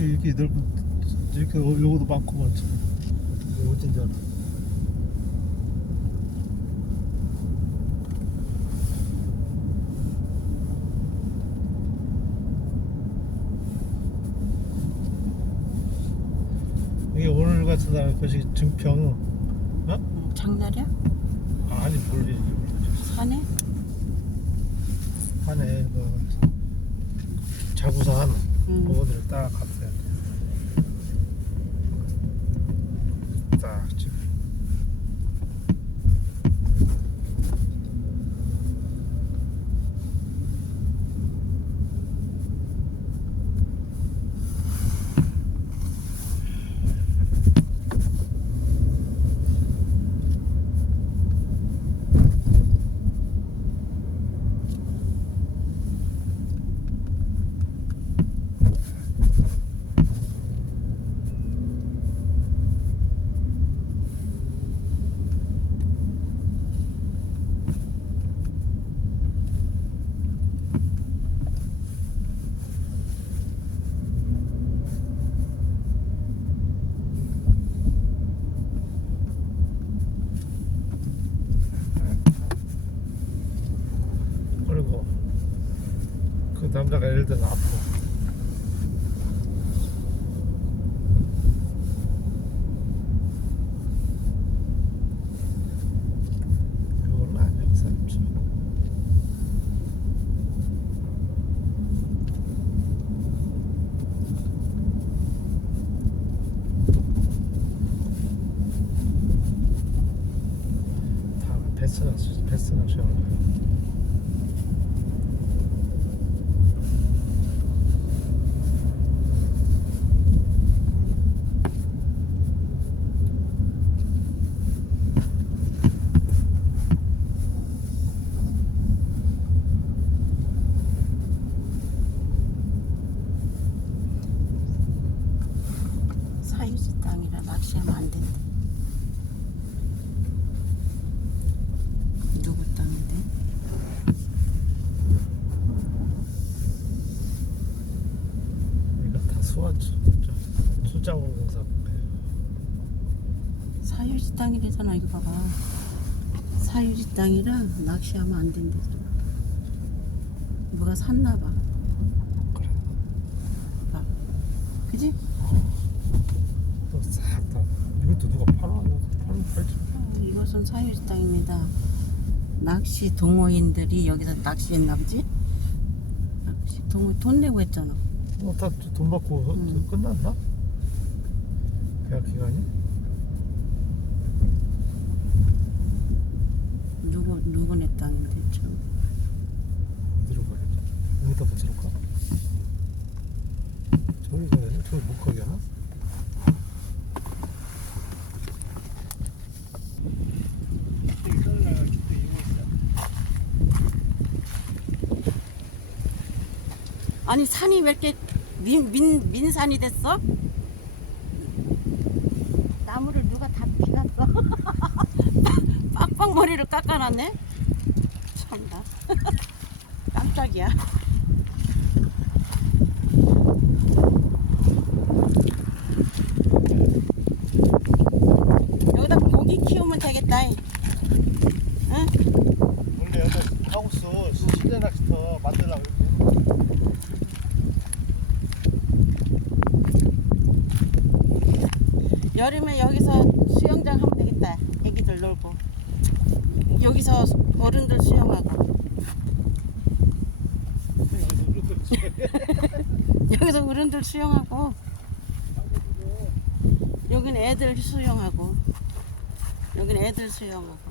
이렇게 이렇게 넓은 이렇게 요거도 많고 많죠. 어쩐지 알아. 이게 오늘 같은 날 것이 증평 어? 응, 장날이야? 아니 몰리 산에? 하네 그 자구산 응. 그거들을 딱 갔어 За авчих. 예를 들어. 다 패스나 패스나 시험을 사유지 땅이라 낚시하면 안 된대. 누구 땅인데? 이거 다 수화주 수자원 공사 사유지 땅이래잖아 이거 봐봐. 사유지 땅이라 낚시하면 안 된대잖아. 누가 샀나 봐. 그래 봐. 그지? 또싹다 이것도 누가 팔아 팔아 팔지 어, 이것은 사유지 땅입니다. 낚시 동호인들이 여기서 낚시했나 보지? 낚시 동호 돈 내고 했잖아. 어다돈 받고 음. 끝났나 계약 기간이 누구 누구네 땅인데 참. 어디로 가야지 여기다 붙일까 저기 가야지 저기 못 가게 하나 아니 산이 왜 이렇게 민, 민, 민산이 됐어? 나무를 누가 다 피갔어? 빡빡 머리를 깎아놨네? 참나 깜짝이야 여기다 고기 키우면 되겠다 응? 원래 여기 하우스 실내 낚시터 만들라고 이렇게 여름에 여기서 수영장 하면 되겠다. 애기들 놀고. 여기서 어른들 수영하고. 어른들 수영하고. 여기는 애들 수영하고. 여기는 애들 수영하고.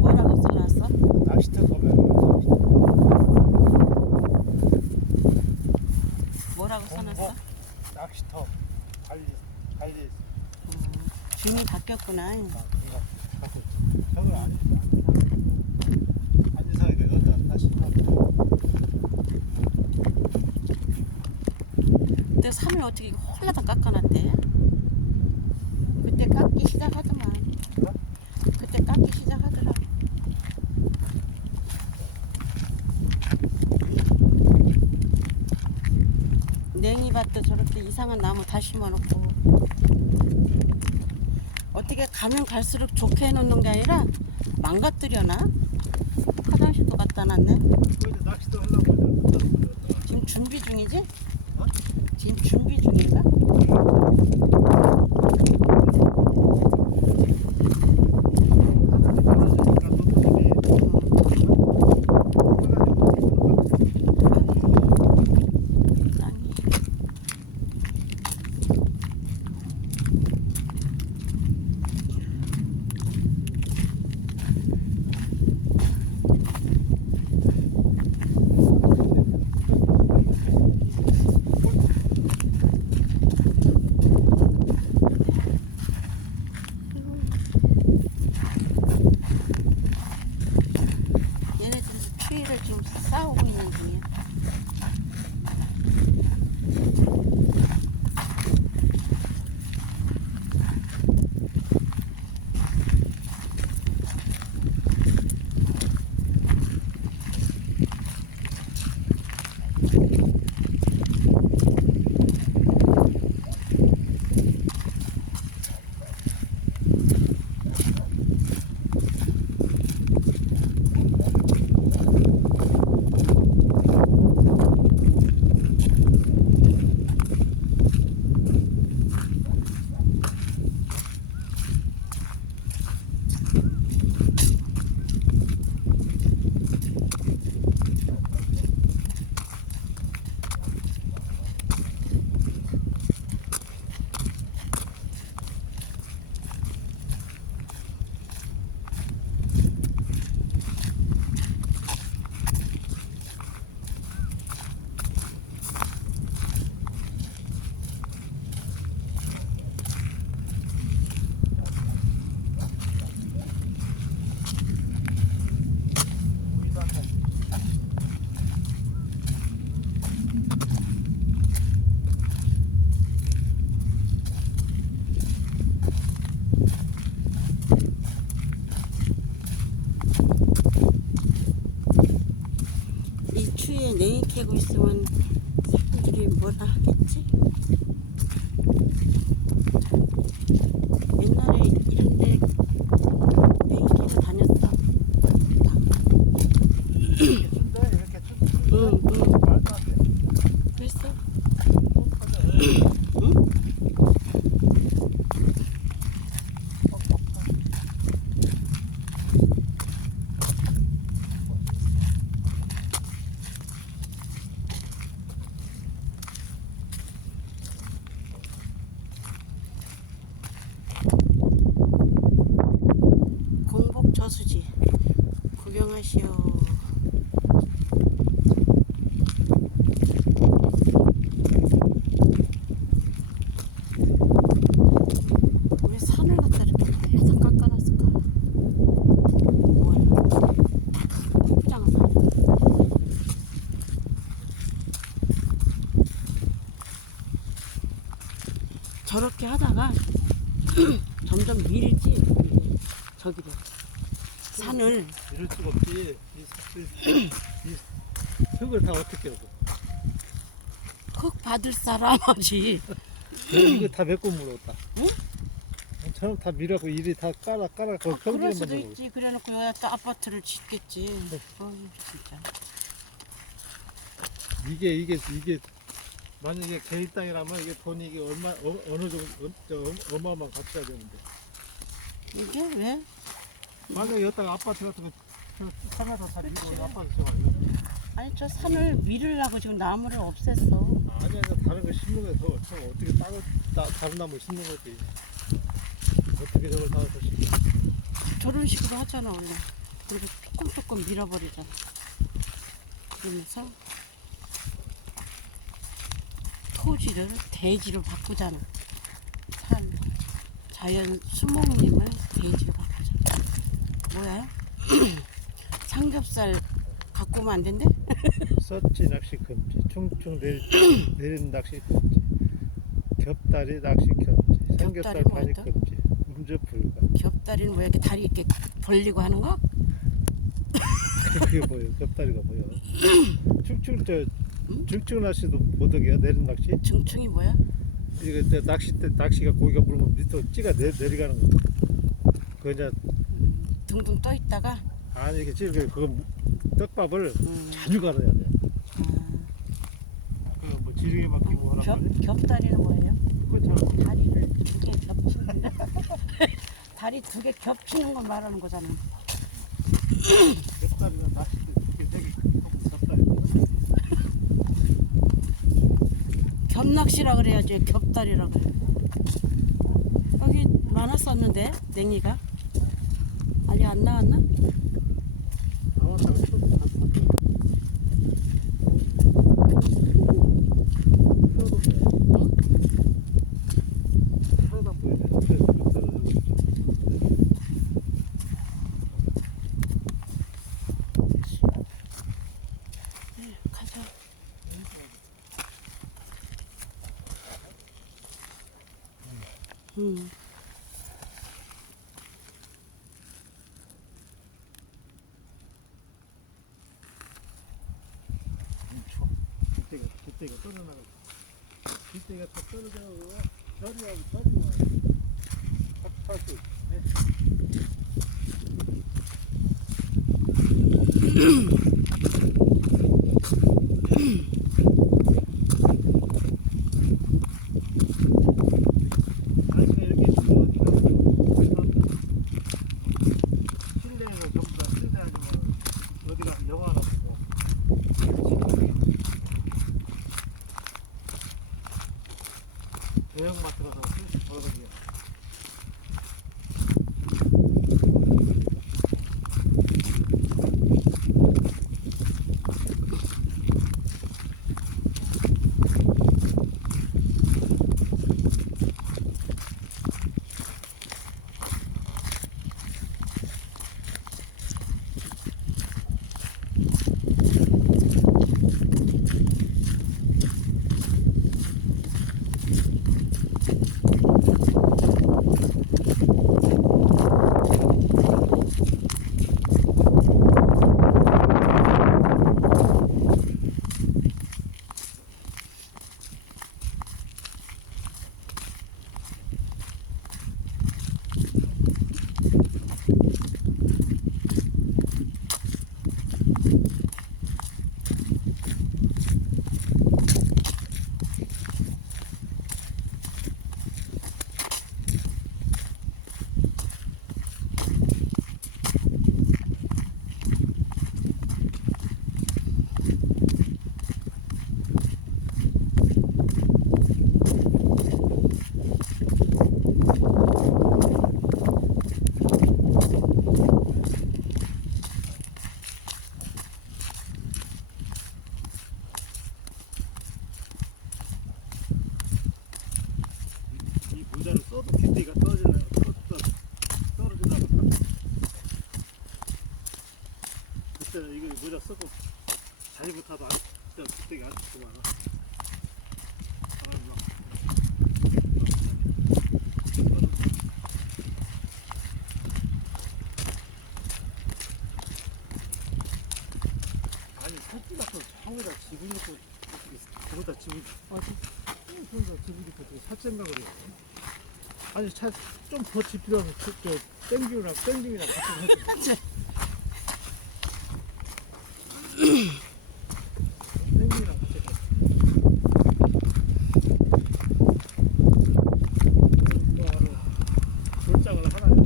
뭐라고 써놨어? 낚시터 가면 뭐라고 써놨어? 낚시터 관리 관리 음, 주인이 바뀌었구나. 형은 아니 안지사이가 여기다 다시 산을 어떻게 홀라당 깎아놨대? 그때 깎기 시작하더만. 그때 깎기 시작하더라. 냉이밭도 저렇게 이상한 나무 다 심어놓고 어떻게 가면 갈수록 좋게 해놓는 게 아니라 망가뜨려나? 화장실도 갖다 놨네. 지금 준비 중이지? 어? 지금 준비 중인가? 냉이 캐고 있으면 사람들이 뭐라 하겠지? 옛날에 이런데 냉이 캐러 다녔다. 이렇게 춘다 이렇게 춘. 응, 응. 말도 안 돼. 그랬어? 공복 저수지 구경하시오. 왜 산을 갖다 이렇게 계속 깎아놨을까? 몰라. 짱산. 저렇게 하다가 점점 밀지 이게 저기로 산을 이럴 수가 없지. 이, 이, 이 흙을 다 어떻게 하고? 흙 받을 사람 하지. 이거 다 메꿔 물었다. 응? 저럼 다 밀하고 일이 다 깔아 깔아 그 그럴 수도. 있지. 그래놓고 여기다 아파트를 짓겠지. 어휴 진짜. 이게 이게 이게 만약에 개인 땅이라면 이게 돈이 이게 얼마 어, 어느 정도 어, 저, 어, 어마어마한 가치가 되는데 이게 왜? 만약에 여기다가 아파트 같은 거 저, 하나도 다 밀고. 아파트 세워요. 아니 저 산을 밀으려고 지금 나무를 없앴어. 아니 아니 다른 거 심는 거서 저 어떻게 땅을 따, 다른 나무 심는 거지. 어떻게 저걸 다 심는 저런 식으로 하잖아 원래. 그리고 조금 밀어버리잖아. 그러면서 토지를 대지로 바꾸잖아. 산 자연 수목림을 대지로 바꾸잖아. 뭐야? 삼겹살 갖고 오면 안 된대? 서치 낚시 금지, 충충 내리, 내리는 낚시 금지, 겹다리 낚시 금지, 삼겹살 뭐였다? 금지, 운전 불가. 겹다리는 뭐 이렇게 다리 이렇게 벌리고 하는 거? 그게 뭐예요? 겹다리가 뭐예요? 축축 저 중증 낚시도 못 하게요 내린 낚시 중충이 뭐야? 이거 낚시 때 낚시가 고기가 물면 밑으로 찌가 내, 내려가는 거 이제 둥둥 떠 있다가 아니 이게 지금 그거 떡밥을 음, 자주 갈아야 돼. 아, 그뭐 맡기고 하란 겹, 겹다리는 뭐예요? 그렇잖아 다리를 두 개 겹치는 다리 두 개 겹치는 거 말하는 거잖아. 겹다리는 낚시 때두개 되게 겹다리 겹낚시라 그래야지 겹다리라 그래. 여기 많았었는데 냉이가 아직 안 나왔나? 나왔다가 처음 다 풀어도 돼 하나도 안 보이네 그래서 좀 떨어지고 있죠. 가자. 음. 빗대가 빗대가 떨어나가고 빗대가 다 떨어져 저리하고 저리하고 파수 네. 나중에 이렇게 있으면 어디가 실내에서 전부 다 실내 아니면 어디 가서 영화나 보고 대형마트 가서 벌어들여 이 모자를 써도 빗대가 떨어지나 떨어지다가 그때 이거 모자 쓰고 자리 못하도 안 그때 빗대가 안 죽고 말아 바람이 막 토끼 같은 형에다 지붕 놓고 거기다 지붕. 어디? 그러니까 지붕이 어떻게 살 생각을 해요. 아니 좀더 짚으려면 저, 저 땡기랑 땡기랑 같이 해줘 땡기랑 같이 해줘 뭐 돌장을 하나 해줘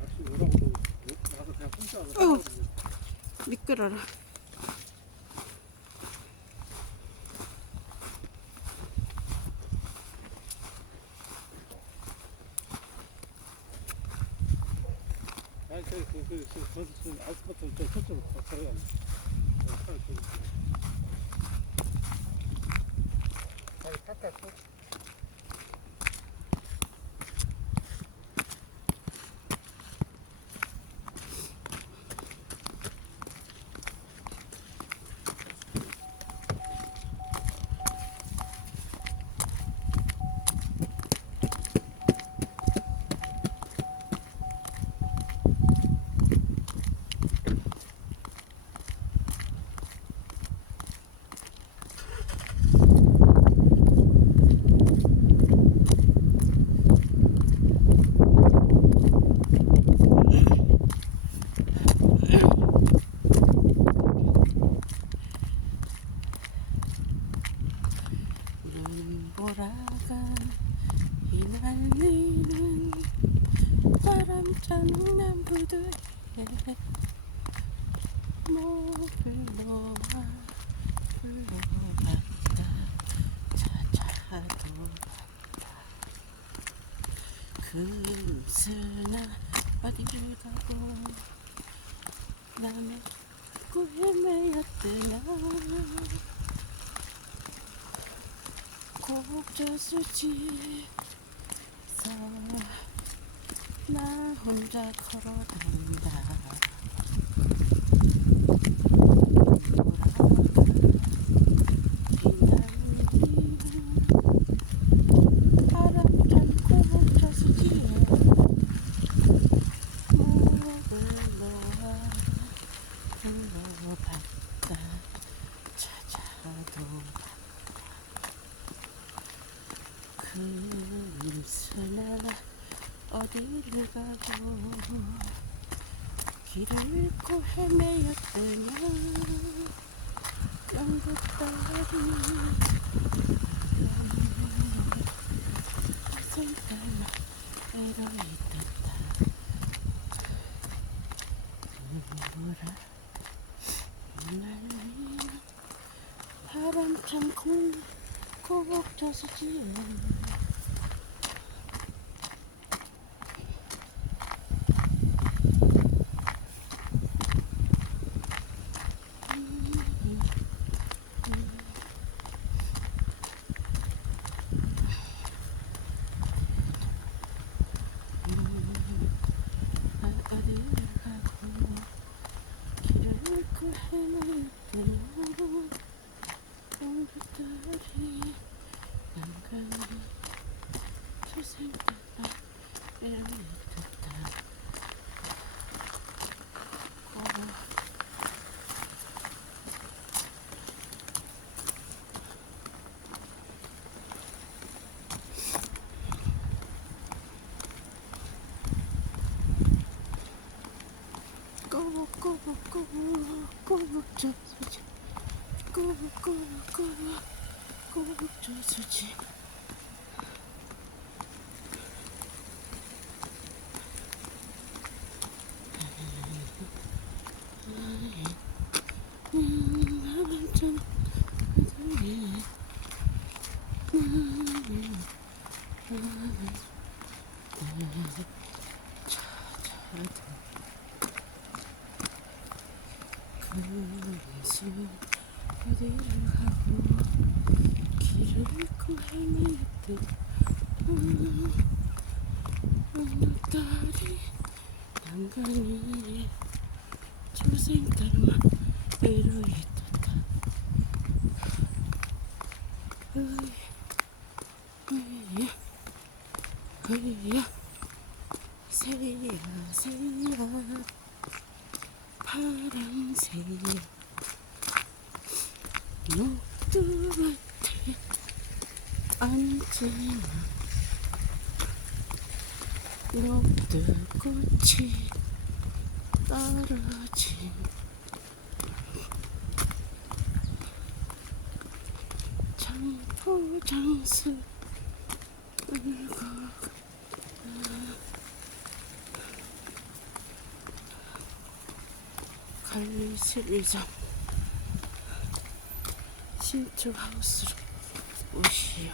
낚시 오라고도 나서 그냥 혼자 어휴. 미끄러라. 아니 아니 저기 그, 그, 그, 그, 그, 아스파트 저 저쪽으로 다 들어가네. 어, 차를 저기. 아니 깎았어? 눈보라가 휘날리는 바람찬 남부들에 목을 놓아 불러봤다 찾아도 봤다 금슬나 어디를 가고 남의 구헤매였더냐 꼭저수지에서 나 혼자 걸어간다 바람찬 꼭저수지에 목을 놓아 불러봤다 찾아도 금슬나 어디를 가고 길을 잃고 헤매였더냐? 영국 딸이 생딸마 외로있었다. 누구라 날리는 바람찬 공 고복저수지 어디를 가고 길을 잃고 헤매였더냐 공주들이 난간이 초생딸라 외로웠다 고마 꼬북꼬북꼬북 꼬북저수지 꼬북꼬북꼬북 찾아도 그래서 어디를 가고 길을 잃고 헤매였던 어느 딸이 난간이 초생딸만 외로있었다 으이 으이야 으이야 새야 새야 파랑새야 녹두밭에 앉으면 녹두꽃이 떨어진 장포장수 울고 갈리스리점 신축 하우스로 오시오